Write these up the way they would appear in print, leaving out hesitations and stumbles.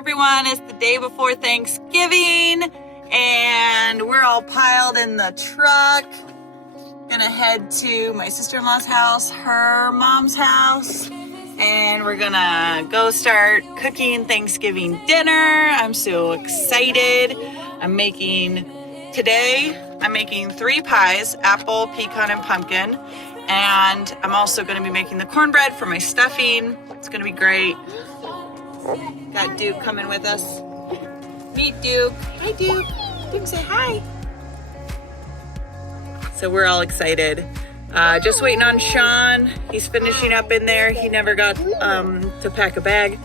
everyone. It's the day before Thanksgiving and we're all piled in the truck. Gonna head to my sister-in-law's house, her mom's house, and we're gonna go start cooking Thanksgiving dinner. I'm so excited. I'm making 3 pies, apple, pecan, and pumpkin. And I'm also gonna be making the cornbread for my stuffing. It's gonna be great. Got Duke coming with us. Meet Duke. Hi, Duke. Duke, say hi. So we're all excited. Just waiting on Sean. He's finishing up in there. He never got to pack a bag.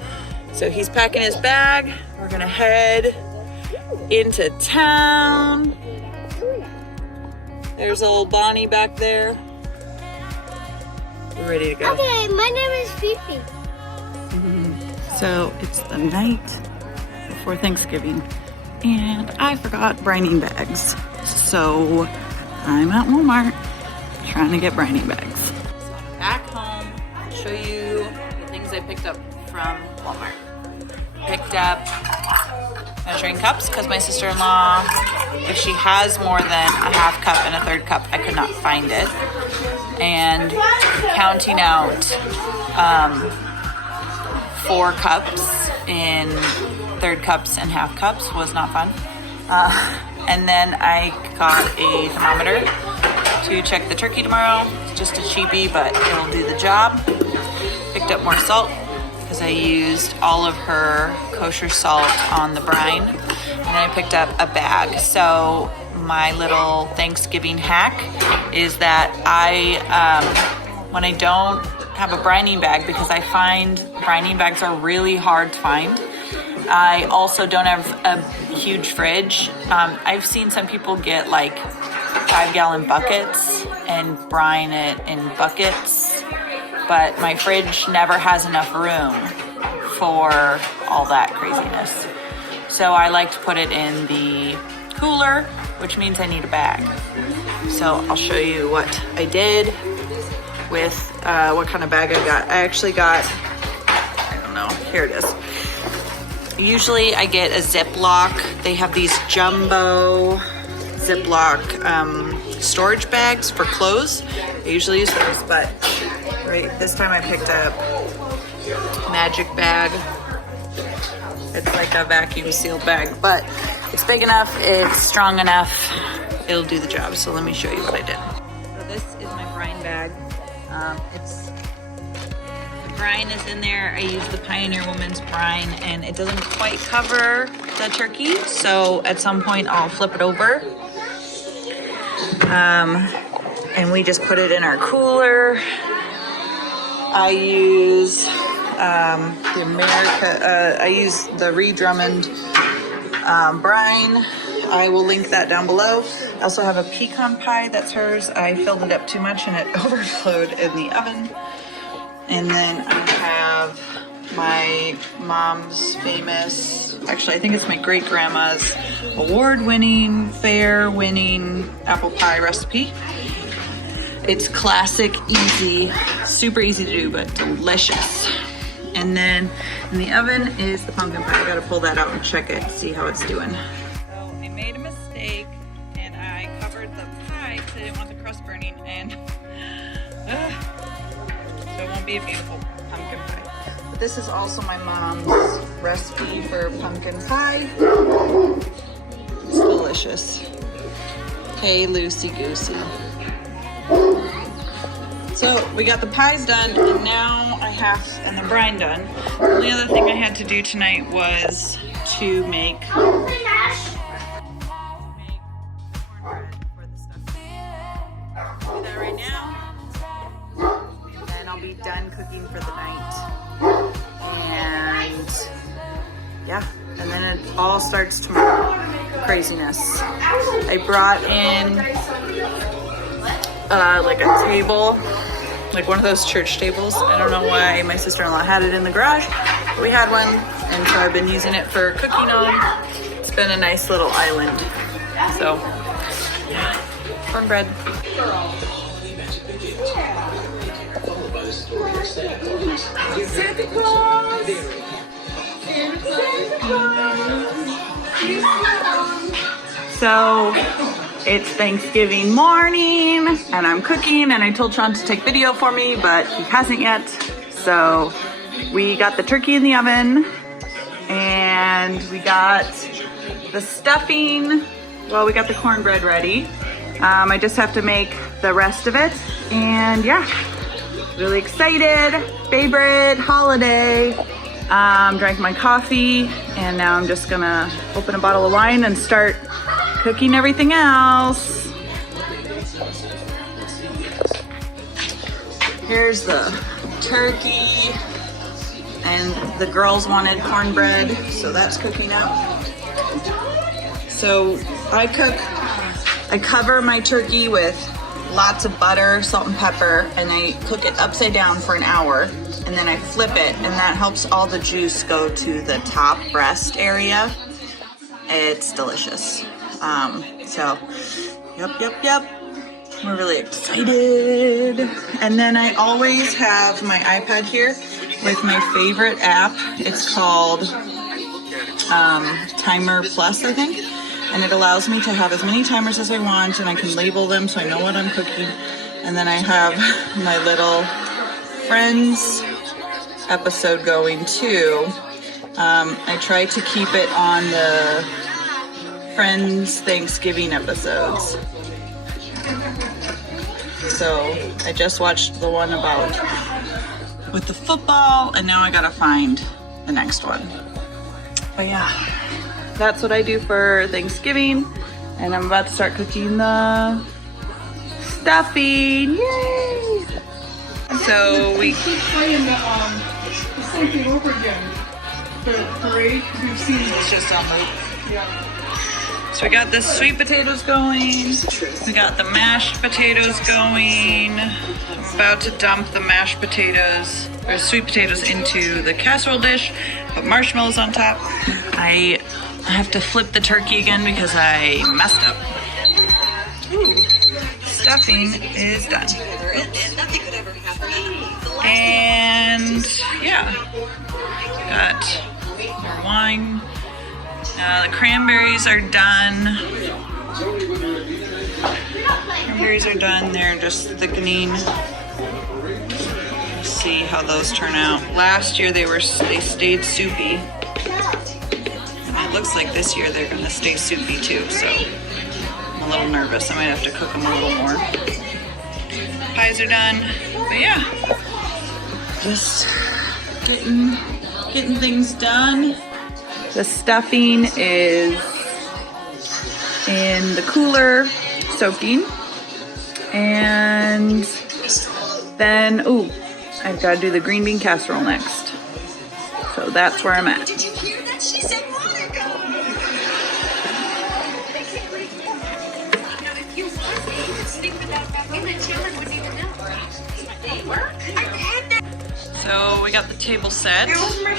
So he's packing his bag. We're gonna head into town. There's old Bonnie back there. We're ready to go. Okay, my name is Fifi. So it's the night before Thanksgiving and I forgot brining bags. So I'm at Walmart trying to get brining bags. So I'm back home. I'll show you the things I picked up from Walmart. Picked up measuring cups because my sister-in-law, if she has more than a half cup and a third cup, I could not find it. And counting out 4 cups in third cups and half cups was not fun. And then I got a thermometer to check the turkey tomorrow. It's just a cheapie, but it'll do the job. Picked up more salt because I used all of her kosher salt on the brine. And then I picked up a bag. So my little Thanksgiving hack is that when I don't have a brining bag, because I find brining bags are really hard to find. I also don't have a huge fridge. I've seen some people get like 5-gallon buckets and brine it in buckets, but my fridge never has enough room for all that craziness. So I like to put it in the cooler, which means I need a bag. So I'll show you what I did with what kind of bag I got. I actually got, I don't know, here it is. Usually I get a Ziploc. They have these jumbo Ziploc storage bags for clothes. I usually use those, but this time I picked up a Magic bag. It's like a vacuum sealed bag, but it's big enough, it's strong enough, it'll do the job. So let me show you what I did. So this is my brine bag. The brine is in there. I use the Pioneer Woman's brine and it doesn't quite cover the turkey. So at some point I'll flip it over. And we just put it in our cooler. I use I use the Reed Drummond brine. I will link that down below. I also have a pecan pie, that's hers. I filled it up too much and it overflowed in the oven. And then I have my mom's famous, actually I think it's my great-grandma's award-winning, fair-winning apple pie recipe. It's classic, easy, super easy to do, but delicious. And then in the oven is the pumpkin pie. I gotta pull that out and check it, see how it's doing. So I made a mistake and I covered the pie because I didn't want the crust burning, and so it won't be a beautiful pumpkin pie. But this is also my mom's recipe for pumpkin pie. It's delicious. Hey, loosey goosey. So we got the pies done, and now and the brine done. The only other thing I had to do tonight was to make cornbread for the stuffing. Do that right now, and then I'll be done cooking for the night. And yeah, and then it all starts tomorrow. Craziness. I brought in like a table, like one of those church tables. I don't know why my sister-in-law had it in the garage. We had one, and so I've been using it for cooking on. It's been a nice little island. So, yeah, cornbread. Santa Claus! So it's Thanksgiving morning and I'm cooking, and I told Sean to take video for me, but he hasn't yet. So we got the turkey in the oven and we got the stuffing. Well, we got the cornbread ready. I just have to make the rest of it, and yeah, really excited. Favorite holiday. Drank my coffee, and now I'm just gonna open a bottle of wine and start cooking everything else. Here's the turkey, and the girls wanted cornbread, so that's cooking up. So I cover my turkey with lots of butter, salt and pepper, and I cook it upside down for an hour, and then I flip it, and that helps all the juice go to the top breast area. It's delicious. So, yep. We're really excited. And then I always have my iPad here with my favorite app. It's called Timer Plus, I think. And it allows me to have as many timers as I want, and I can label them so I know what I'm cooking. And then I have my little Friends episode going too. I try to keep it on the Friends Thanksgiving episodes. So I just watched the one about with the football, and now I gotta find the next one. But yeah, that's what I do for Thanksgiving, and I'm about to start cooking the stuffing. Yay! So we keep playing the same thing over again. The parade, we've seen it. It's just on loop. Yeah. So we got the sweet potatoes going. We got the mashed potatoes going. I'm about to dump the mashed potatoes, or sweet potatoes, into the casserole dish. Put marshmallows on top. I have to flip the turkey again because I messed up. Ooh. Stuffing is done. And yeah, got more wine. The cranberries are done. Cranberries are done. They're just thickening. Let's see how those turn out. Last year they stayed soupy. And it looks like this year they're gonna stay soupy too. So I'm a little nervous. I might have to cook them a little more. Pies are done. But yeah, just getting things done. The stuffing is in the cooler, soaking. And then, I've got to do the green bean casserole next. So that's where I'm at. Did you hear that? She said Monica. If you sleep without and the children wouldn't even know. They work. So we got the table set,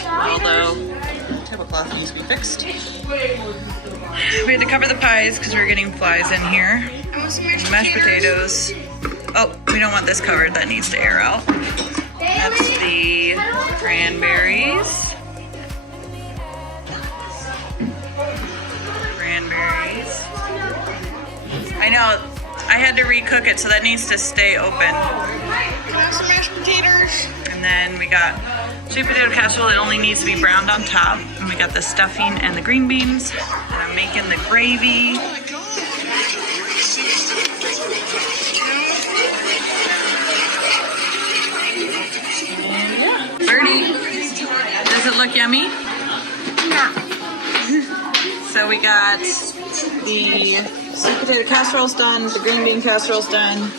although tablecloth needs to be fixed. We had to cover the pies because we were getting flies in here. Mashed potatoes. Oh, we don't want this covered. That needs to air out. That's the cranberries. I know. I had to recook it, so that needs to stay open. Can I have some mashed potatoes? And then we got sweet potato casserole that only needs to be browned on top. And we got the stuffing and the green beans. And I'm making the gravy. And yeah. Birdie, does it look yummy? No. So we got the sweet potato casserole's done, the green bean casserole's done.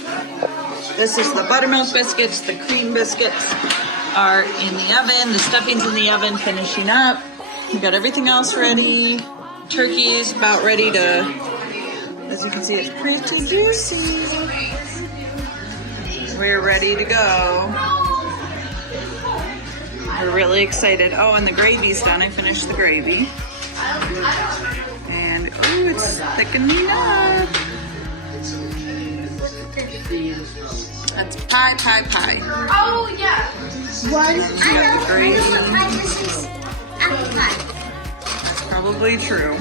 This is the buttermilk biscuits. The cream biscuits are in the oven. The stuffing's in the oven, finishing up. We got everything else ready. Turkey's about ready to, as you can see, it's pretty juicy. We're ready to go. We're really excited. Oh, and the gravy's done. I finished the gravy. And, it's thickening up. That's pie. Oh, yeah. One. You got the gravy. This is apple pie. That's probably true.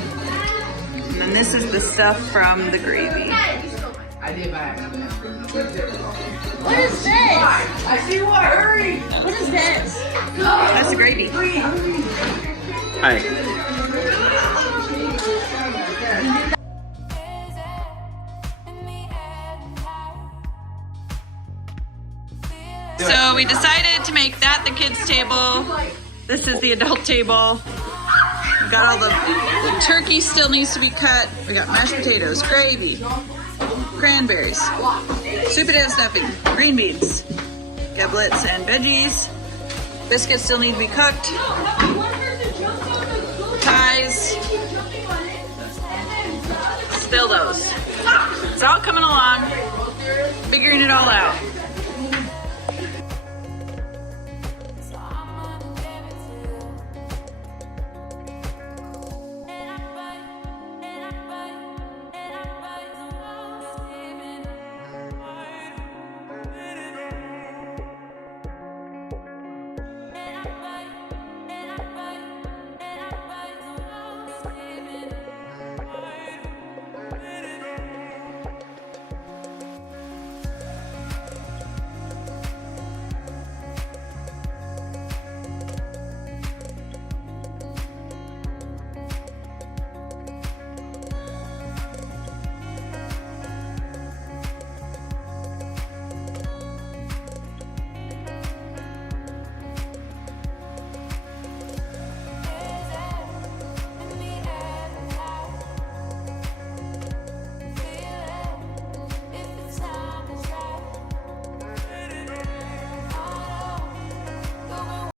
And then this is the stuff from the gravy. What is this? I see what. Hurry. What is this? That's the gravy. Hi. So we decided to make that the kids' table. This is the adult table. We got all the turkey still needs to be cut. We got mashed potatoes, gravy, cranberries, sweet potato stuffing, green beans, giblets and veggies. Biscuits still need to be cooked. Pies. Still those. It's all coming along. Figuring it all out.